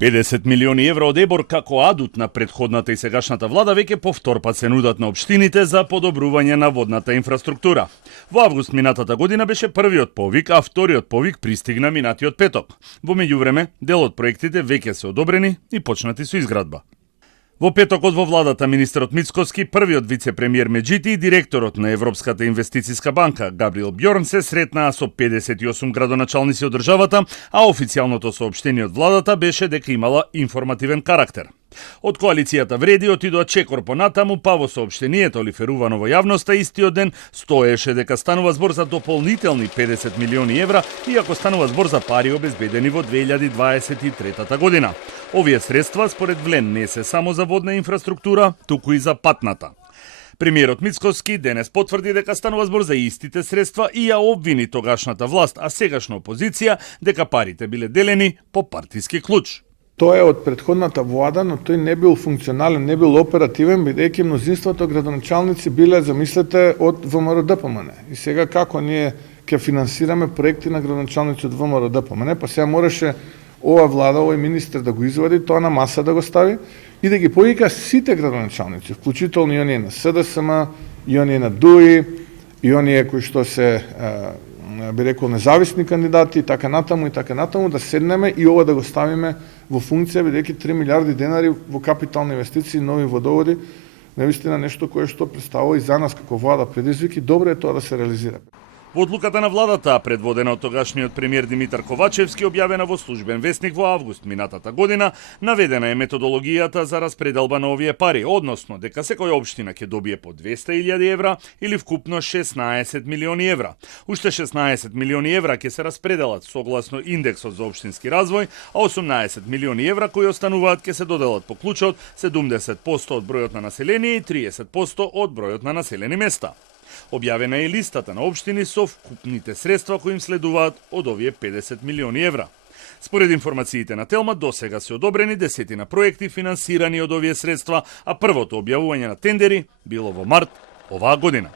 50 милиони евра од ЕБОР како адут на претходната и сегашната влада веќе повтор пат се нудат на општините за подобрување на водната инфраструктура. Во август минатата година беше првиот повик, а вториот повик пристигна минатиот петок. Во меѓувреме, дел од проектите веќе се одобрени и почнати со изградба. Во петокот во владата министерот Мицкоски, првиот вице-премиер Меджити и директорот на Европската инвестициска банка Габриел Бјорн се сретнаа со 58 градоначалници од државата, а официјалното соопштение од владата беше дека имала информативен карактер. Од коалицијата вреди отидоа чекор понатаму, па во соопштението лиферувано во јавноста истиот ден стоеше дека станува збор за дополнителни 50 милиони евра, иако станува збор за пари обезбедени во 2023 година. Овие средства според Влен не се само за водна инфраструктура, туку и за патната. Премиерот Мицкоски денес потврди дека станува збор за истите средства и ја обвини тогашната власт, а сегашна опозиција дека парите биле делени по партиски клуч. Тој е од претходната влада, но тој не бил функционален, не бил оперативен, бидејќи мнозинството градоначалници биле, замислете, од ВМРО-ДПМН. И сега како ние ќе финансираме проекти на градоначалници од ВМРО-ДПМН, па сега мораше ова влада, овој министер да го извади, тоа на маса да го стави и да ги повика сите градоначалници, вклучително и оние на СДСМ, и оние на ДУИ, и оние кои што се би рекол независни кандидати и така натаму да седнеме и ова да го ставиме во функција, бидејќи 3 милиарди денари во капитални инвестиции, нови водоводи, навистина нешто кое што представува и за нас како влада предизвик и добро е тоа да се реализира. Во одлуката на владата, предводена од тогашниот премиер Димитар Ковачевски, објавена во службен весник во август минатата година, наведена е методологијата за распределба на овие пари, односно дека секоја општина ќе добие по 200.000 евра или вкупно 16 милиони евра. Уште 16 милиони евра ќе се распределат согласно индексот за општински развој, а 18 милиони евра кои остануваат ќе се доделат по клучот 70% од бројот на население и 30% од бројот на населени места. Објавена е листата на општини со вкупните средства кои им следуваат од овие 50 милиони евра. Според информациите на Телма, досега се одобрени десетина проекти финансирани од овие средства, а првото објавување на тендери било во март оваа година.